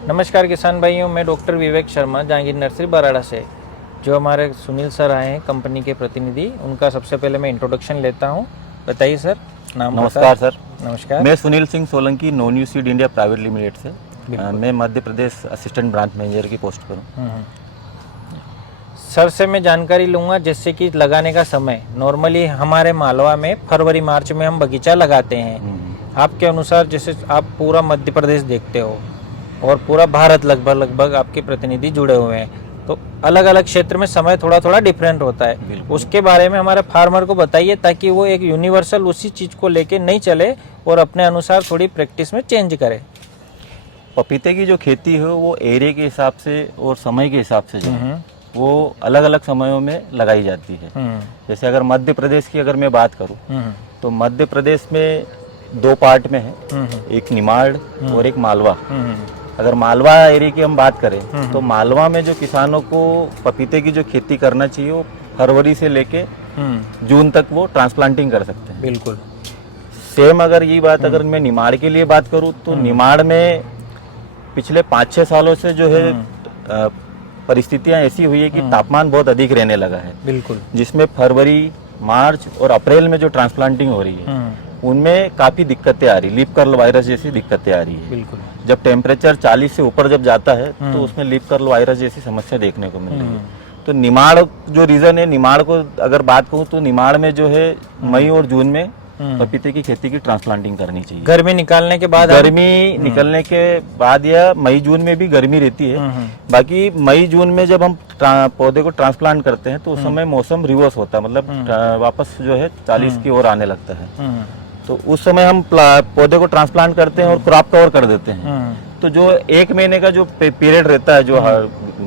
नमस्कार किसान भाइयों, मैं डॉक्टर विवेक शर्मा जहांगीर नर्सरी बराड़ा से। जो हमारे सुनील सर आए हैं कंपनी के प्रतिनिधि, उनका सबसे पहले मैं इंट्रोडक्शन लेता हूं। बताइए सर, नाम नमस्कार सर। नमस्कार। मैं Sunil Singh Solanki, non you seed India private limited से। बिल्कुल। मैं Madhya Pradesh assistant branch manager की पोस्ट पर हूँ। सर से मैं जानकारी लूँगा, जैसे कि लगाने का समय नॉर्मली हमारे मालवा में फरवरी मार्च में हम बगीचा लगाते हैं। आपके अनुसार जैसे आप पूरा मध्य प्रदेश देखते हो और पूरा भारत लगभग आपके प्रतिनिधि जुड़े हुए हैं, तो अलग अलग क्षेत्र में समय थोड़ा थोड़ा डिफरेंट होता है। उसके बारे में हमारे फार्मर को बताइए, ताकि वो एक यूनिवर्सल उसी चीज़ को लेके नहीं चले और अपने अनुसार थोड़ी प्रैक्टिस में चेंज करे। पपीते की जो खेती है वो एरिया के हिसाब से और समय के हिसाब से जो है वो अलग अलग समयों में लगाई जाती है। जैसे अगर मध्य प्रदेश की अगर मैं बात करूं तो मध्य प्रदेश में दो पार्ट में है, एक निमाड़ और एक मालवा। अगर मालवा एरिया की हम बात करें तो मालवा में जो किसानों को पपीते की जो खेती करना चाहिए वो फरवरी से लेके जून तक वो ट्रांसप्लांटिंग कर सकते हैं। बिल्कुल सेम अगर ये बात अगर मैं निमाड़ के लिए बात करूं तो निमाड़ में पिछले 5-6 सालों से जो है परिस्थितियां ऐसी हुई है कि तापमान बहुत अधिक रहने लगा है। बिल्कुल। जिसमें फरवरी, मार्च और अप्रैल में जो ट्रांसप्लांटिंग हो रही है उनमें काफी दिक्कतें आ रही, लीफ कर्ल वायरस जैसी दिक्कतें आ रही है। बिल्कुल। जब टेम्परेचर 40 से ऊपर जब जाता है तो उसमें लीफ कर्ल वायरस जैसी समस्या देखने को मिल रही है। तो निमाड़ जो रीजन है, निमाड़ को अगर बात कहूँ तो निमाड़ में जो है मई और जून में पपीते की खेती की ट्रांसप्लांटिंग करनी चाहिए। गर्मी निकालने के बाद, गर्मी निकलने के बाद या मई जून में भी गर्मी रहती है। बाकी मई जून में जब हम पौधे को ट्रांसप्लांट करते हैं तो उस समय मौसम रिवर्स होता है, मतलब वापस जो है 40 की ओर आने लगता है। तो उस समय हम पौधे को ट्रांसप्लांट करते हैं और क्रॉप कवर कर देते हैं। तो जो 1 महीने का जो पीरियड रहता है जो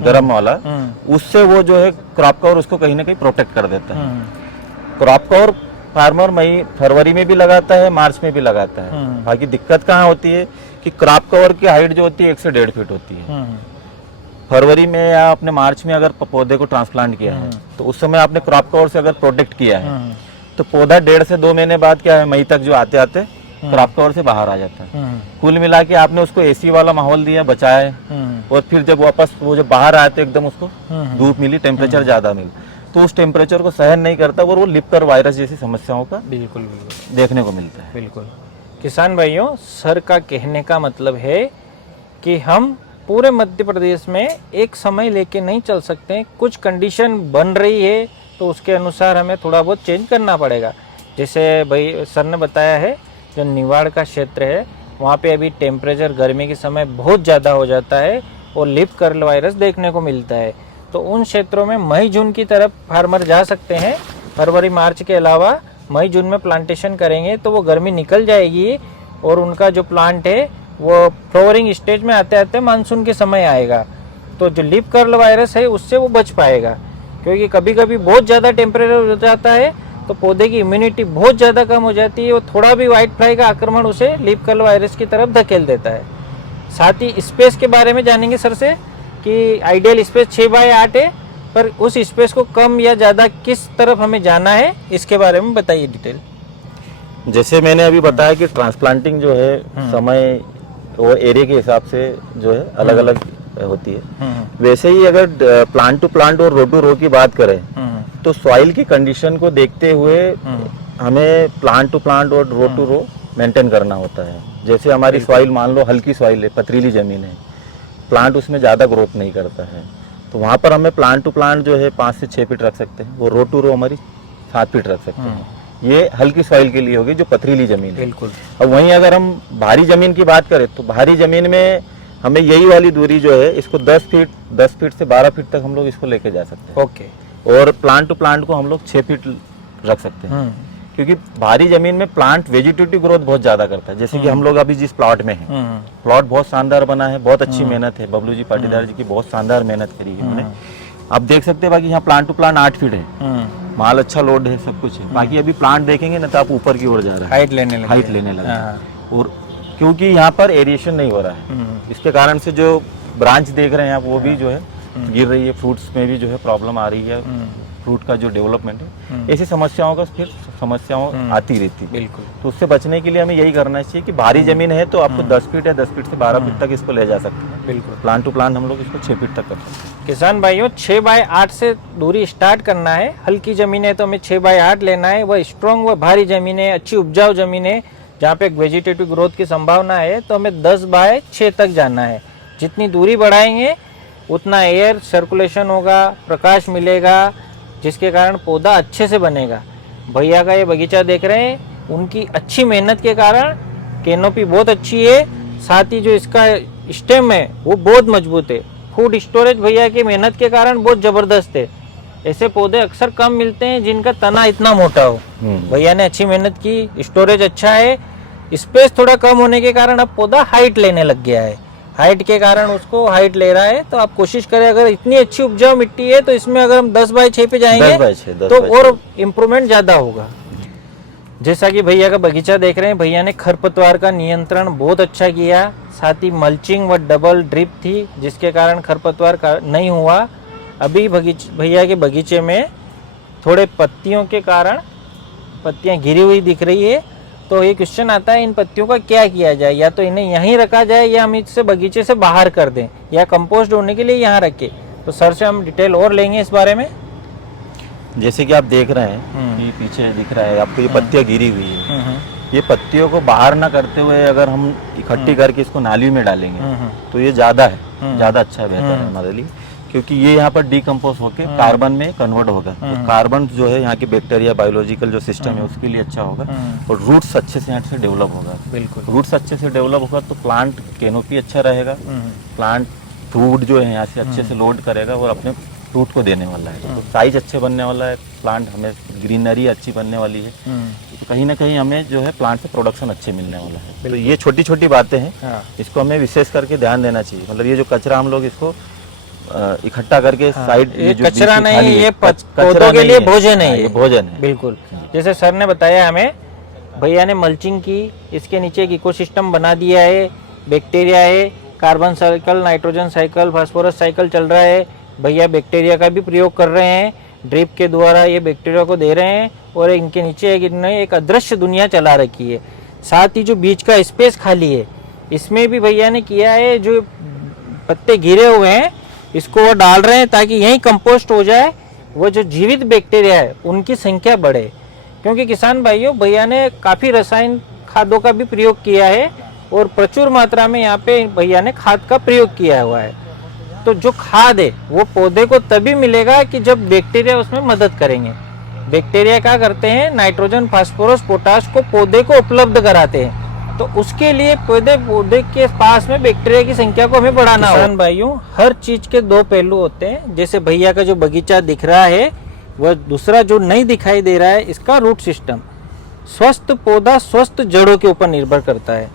गर्म वाला, उससे वो जो है क्रॉप कवर उसको कहीं ना कहीं प्रोटेक्ट कर देता है। क्रॉप कवर फार्मर मई फरवरी में भी लगाता है, मार्च में भी लगाता है। बाकी दिक्कत कहाँ होती है कि क्रॉप कवर की हाइट जो होती है 1 से 1.5 फीट होती है। फरवरी में या अपने मार्च में अगर पौधे को ट्रांसप्लांट किया है तो उस समय आपने क्रॉप कवर से अगर प्रोटेक्ट किया है तो पौधा 1.5 से 2 महीने बाद क्या है, मई तक जो आते आते क्रॉप कवर से बाहर आ जाता है। कुल मिला के आपने उसको एसी वाला माहौल दिया, बचाया, और फिर जब वापस वो जब बाहर आए तो एकदम उसको धूप मिली, टेम्परेचर ज्यादा मिला, तो उस टेम्परेचर को सहन नहीं करता और वो लीफ कर्ल वायरस जैसी समस्याओं का बिल्कुल देखने को मिलता है। बिल्कुल। किसान भाइयों, सर का कहने का मतलब है कि हम पूरे मध्य प्रदेश में एक समय लेके नहीं चल सकते। कुछ कंडीशन बन रही है तो उसके अनुसार हमें थोड़ा बहुत चेंज करना पड़ेगा। जैसे भाई सर ने बताया है, जो निवाड़ का क्षेत्र है वहाँ पे अभी टेम्परेचर गर्मी के समय बहुत ज़्यादा हो जाता है और लीफ कर्ल वायरस देखने को मिलता है। तो उन क्षेत्रों में मई जून की तरफ फार्मर जा सकते हैं। फरवरी मार्च के अलावा मई जून में प्लांटेशन करेंगे तो वो गर्मी निकल जाएगी और उनका जो प्लांट है वो फ्लावरिंग स्टेज में आते आते मानसून के समय आएगा। तो जो लीफ कर्ल वायरस है उससे वो बच पाएगा, क्योंकि कभी कभी बहुत ज़्यादा टेम्परेचर हो जाता है तो पौधे की इम्यूनिटी बहुत ज़्यादा कम हो जाती है और थोड़ा भी व्हाइट फ्लाई का आक्रमण उसे लीफ कर्ल वायरस की तरफ धकेल देता है। साथ ही स्पेस के बारे में जानेंगे सर से कि आइडियल स्पेस 6x8 है, पर उस स्पेस को कम या ज़्यादा किस तरफ हमें जाना है, इसके बारे में बताइए डिटेल। जैसे मैंने अभी बताया कि ट्रांसप्लांटिंग जो है समय और एरिया के हिसाब से जो है अलग अलग होती है। वैसे ही अगर प्लांट टू प्लांट और रो टू रो की बात करें तो सॉइल की कंडीशन को देखते हुए हमें प्लांट टू प्लांट और रो टू रो मेंटेन करना होता है। जैसे हमारी सॉइल मान लो हल्की सॉइल है, पथरीली जमीन है, प्लांट उसमें ज़्यादा ग्रोथ नहीं करता है, तो वहाँ पर हमें प्लांट टू प्लांट जो है 5 से 6 फीट रख सकते हैं। वो रो टू रो हमारी 7 फीट रख सकते हैं। ये हल्की सॉइल के लिए होगी जो पथरीली जमीन है। बिल्कुल। अब वहीं अगर हम भारी जमीन की बात करें तो भारी जमीन में हमें यही वाली दूरी जो है इसको 10 फीट से 12 फीट तक हम लोग इसको लेके जा सकते हैं। ओके। और प्लांट टू प्लांट को हम लोग 6 फीट रख सकते हैं, क्योंकि भारी जमीन में प्लांट वेजिटेटिव ग्रोथ बहुत ज्यादा करता है। जैसे कि हम लोग अभी जिस प्लॉट में हैं, प्लॉट बहुत शानदार बना है, बहुत अच्छी मेहनत है, बबलू जी पाटीदार जी की बहुत शानदार मेहनत करी है उन्होंने। आप देख सकते हैं बाकी यहाँ प्लांट टू प्लांट 8 फीट है, माल अच्छा लोड है, सब कुछ है। बाकी अभी प्लांट देखेंगे ना तो आप ऊपर की ओर जा रहा है, हाइट लेने लगा। और क्योंकि यहाँ पर एरिएशन नहीं हो रहा है, इसके कारण से जो ब्रांच देख रहे हैं आप वो भी जो है गिर रही है, फ्रूट्स में भी जो है प्रॉब्लम आ रही है, फ्रूट का जो डेवलपमेंट है, ऐसी समस्याओं का फिर समस्याओं आती रहती है। बिल्कुल। तो उससे बचने के लिए हमें यही करना चाहिए कि भारी जमीन है तो आपको 10 फीट या 10 फीट से 12 फीट तक इसको ले जा सकते हैं। बिल्कुल। प्लांट टू प्लांट हम लोग इसको 6 फीट तक कर सकते हैं। किसान भाइयों 6x8 से दूरी स्टार्ट करना है। हल्की ज़मीन है तो हमें 6x8 लेना है। वह स्ट्रॉन्ग व भारी ज़मीन है, अच्छी उपजाऊ ज़मीन है जहाँ पे वेजिटेटिव ग्रोथ की संभावना है तो हमें 10x6 तक जाना है। जितनी दूरी बढ़ाएंगे उतना एयर सर्कुलेशन होगा, प्रकाश मिलेगा, जिसके कारण पौधा अच्छे से बनेगा। भैया का ये बगीचा देख रहे हैं, उनकी अच्छी मेहनत के कारण कैनोपी बहुत अच्छी है, साथ ही जो इसका स्टेम है वो बहुत मजबूत है। फूड स्टोरेज भैया की मेहनत के कारण बहुत ज़बरदस्त है। ऐसे पौधे अक्सर कम मिलते हैं जिनका तना इतना मोटा हो। भैया ने अच्छी मेहनत की, स्टोरेज अच्छा है। स्पेस थोड़ा कम होने के कारण अब पौधा हाइट लेने लग गया है। हाइट के कारण उसको हाइट ले रहा है। तो आप कोशिश करें, अगर इतनी अच्छी उपजाऊ मिट्टी है तो इसमें अगर हम 10x6 पे जाएंगे 10x6 तो और इम्प्रूवमेंट ज़्यादा होगा। जैसा कि भैया का बगीचा देख रहे हैं, भैया ने खरपतवार का नियंत्रण बहुत अच्छा किया, साथ ही मल्चिंग व डबल ड्रिप थी जिसके कारण खरपतवार नहीं हुआ। अभी भैया के बगीचे में थोड़े पत्तियों के कारण पत्तियां गिरी हुई दिख रही है। तो ये क्वेश्चन आता है इन पत्तियों का क्या किया जाए, या तो इन्हें यहीं रखा जाए या हम इससे बगीचे से बाहर कर दें या कंपोस्ट होने के लिए यहाँ रखें। तो सर से हम डिटेल और लेंगे इस बारे में। जैसे कि आप देख रहे हैं कि पीछे दिख रहा है आपको ये पत्तियां गिरी हुई है। ये पत्तियों को बाहर ना करते हुए अगर हम इकट्ठी करके इसको नाली में डालेंगे तो ये ज़्यादा अच्छा है, बेहतर है हमारे लिए, क्योंकि ये यहाँ पर डिकम्पोज होकर कार्बन में कन्वर्ट होगा। तो कार्बन जो है यहाँ के बैक्टीरिया बायोलॉजिकल जो सिस्टम है उसके लिए अच्छा होगा और रूट्स अच्छे से यहाँ से डेवलप होगा। बिल्कुल, रूट्स अच्छे से डेवलप होगा तो प्लांट कैनोपी अच्छा रहेगा, प्लांट फ्रूट जो है यहाँ से अच्छे से लोड करेगा और अपने फ्रूट को देने वाला है। तो साइज अच्छे बनने वाला है, प्लांट हमें ग्रीनरी अच्छी बनने वाली है। तो कहीं ना कहीं हमें जो है प्लांट से प्रोडक्शन अच्छे मिलने वाला है। तो ये छोटी छोटी बातें हैं, इसको हमें विशेष करके ध्यान देना चाहिए। मतलब ये जो कचरा हम लोग इसको इकट्ठा करके साइड, ये कचरा नहीं, ये पौधों के लिए भोजन है, ये भोजन है। बिल्कुल, जैसे सर ने बताया हमें, भैया ने मल्चिंग की, इसके नीचे एक इकोसिस्टम बना दिया है। बैक्टीरिया है, carbon cycle, nitrogen cycle, phosphorus cycle चल रहा है। भैया बैक्टीरिया का भी प्रयोग कर रहे हैं, ड्रिप के द्वारा ये बैक्टीरिया को दे रहे हैं और इनके नीचे एक अदृश्य दुनिया चला रखी है। साथ ही जो बीच का स्पेस खाली है इसमें भी भैया ने किया है, जो पत्ते गिरे हुए हैं इसको वो डाल रहे हैं ताकि यहीं कंपोस्ट हो जाए। वो जो जीवित बैक्टीरिया है उनकी संख्या बढ़े, क्योंकि किसान भाइयों भैया ने काफ़ी रसायन खादों का भी प्रयोग किया है और प्रचुर मात्रा में यहाँ पे भैया ने खाद का प्रयोग किया हुआ है। तो जो खाद है वो पौधे को तभी मिलेगा कि जब बैक्टीरिया उसमें मदद करेंगे। बैक्टीरिया क्या करते हैं, नाइट्रोजन, फास्फोरस, पोटाश को पौधे को उपलब्ध कराते हैं। तो उसके लिए पौधे के पास में बैक्टीरिया की संख्या को हमें बढ़ाना होगा। किसान भाइयों, हर चीज के दो पहलू होते हैं। जैसे भैया का जो बगीचा दिख रहा है, वह दूसरा जो नहीं दिखाई दे रहा है इसका रूट सिस्टम। स्वस्थ पौधा स्वस्थ जड़ों के ऊपर निर्भर करता है।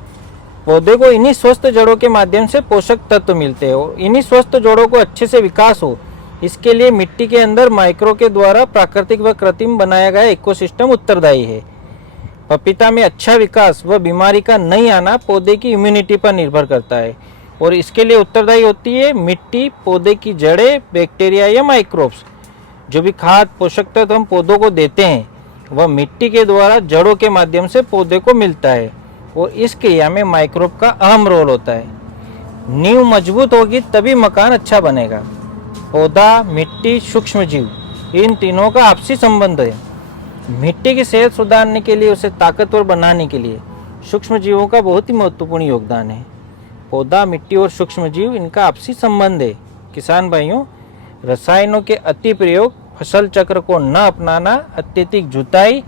पौधे को इन्हीं स्वस्थ जड़ों के माध्यम से पोषक तत्व मिलते हैं और इन्हीं स्वस्थ जड़ों को अच्छे से विकास हो, इसके लिए मिट्टी के अंदर माइक्रो के द्वारा प्राकृतिक व कृत्रिम बनाया गया इकोसिस्टम उत्तरदायी है। पपीता में अच्छा विकास व बीमारी का नहीं आना पौधे की इम्यूनिटी पर निर्भर करता है और इसके लिए उत्तरदायी होती है मिट्टी, पौधे की जड़ें, बैक्टीरिया या माइक्रोब्स। जो भी खाद पोषक तत्व हम पौधों को देते हैं वह मिट्टी के द्वारा जड़ों के माध्यम से पौधे को मिलता है और इस क्रिया में माइक्रोब का अहम रोल होता है। नींव मजबूत होगी तभी मकान अच्छा बनेगा। पौधा, मिट्टी, सूक्ष्म जीव, इन तीनों का आपसी संबंध है। मिट्टी की सेहत सुधारने के लिए, उसे ताकतवर बनाने के लिए सूक्ष्म जीवों का बहुत ही महत्वपूर्ण योगदान है। पौधा, मिट्टी और सूक्ष्म जीव, इनका आपसी संबंध है। किसान भाइयों, रसायनों के अति प्रयोग, फसल चक्र को न अपनाना, अत्यधिक जुताई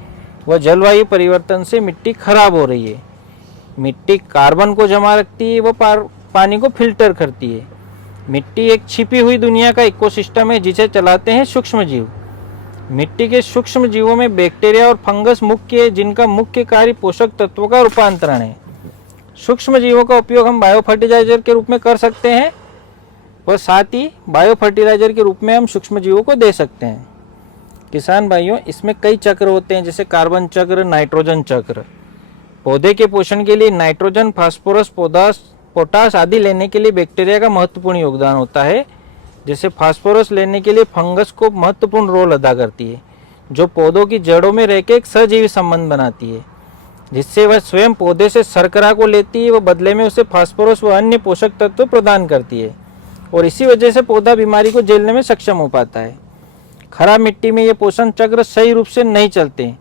व जलवायु परिवर्तन से मिट्टी खराब हो रही है। मिट्टी कार्बन को जमा रखती है, वो पानी को फिल्टर करती है। मिट्टी एक छिपी हुई दुनिया का इकोसिस्टम है जिसे चलाते हैं सूक्ष्म जीव। मिट्टी के सूक्ष्म जीवों में बैक्टीरिया और फंगस मुख्य है, जिनका मुख्य कार्य पोषक तत्वों का रूपांतरण है। सूक्ष्म जीवों का उपयोग हम बायो फर्टिलाइजर के रूप में कर सकते हैं और साथ ही बायो फर्टिलाइजर के रूप में हम सूक्ष्म जीवों को दे सकते हैं। किसान भाइयों, इसमें कई चक्र होते हैं, जैसे कार्बन चक्र, नाइट्रोजन चक्र। पौधे के पोषण के लिए नाइट्रोजन, फास्फोरस, पोटाश आदि लेने के लिए बैक्टीरिया का महत्वपूर्ण योगदान होता है। जैसे फास्फोरस लेने के लिए फंगस को महत्वपूर्ण रोल अदा करती है, जो पौधों की जड़ों में रहकर एक सहजीवी संबंध बनाती है। जिससे वह स्वयं पौधे से शर्करा को लेती है व बदले में उसे फास्फोरस व अन्य पोषक तत्व प्रदान करती है और इसी वजह से पौधा बीमारी को झेलने में सक्षम हो पाता है। खराब मिट्टी में ये पोषण चक्र सही रूप से नहीं चलते।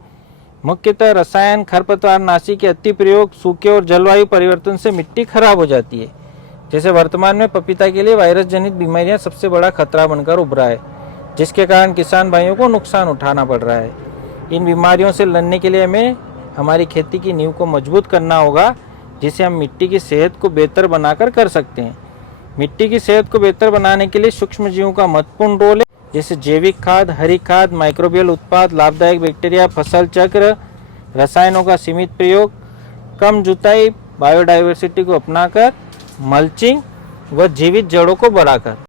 मुख्यतः रसायन, खरपतवार नाशी के अति प्रयोग, सूखे और जलवायु परिवर्तन से मिट्टी खराब हो जाती है। जैसे वर्तमान में पपीता के लिए वायरस जनित बीमारियां सबसे बड़ा खतरा बनकर उभरा है, जिसके कारण किसान भाइयों को नुकसान उठाना पड़ रहा है। इन बीमारियों से लड़ने के लिए हमें हमारी खेती की नींव को मजबूत करना होगा, जिसे हम मिट्टी की सेहत को बेहतर बनाकर कर सकते हैं। मिट्टी की सेहत को बेहतर बनाने के लिए सूक्ष्म जीवों का महत्वपूर्ण रोल है, जैसे जैविक खाद, हरी खाद, माइक्रोबियल उत्पाद, लाभदायक बैक्टीरिया, फसल चक्र, रसायनों का सीमित प्रयोग, कम जुताई, बायोडाइवर्सिटी को अपनाकर, मल्चिंग व जीवित जड़ों को बढ़ाकर।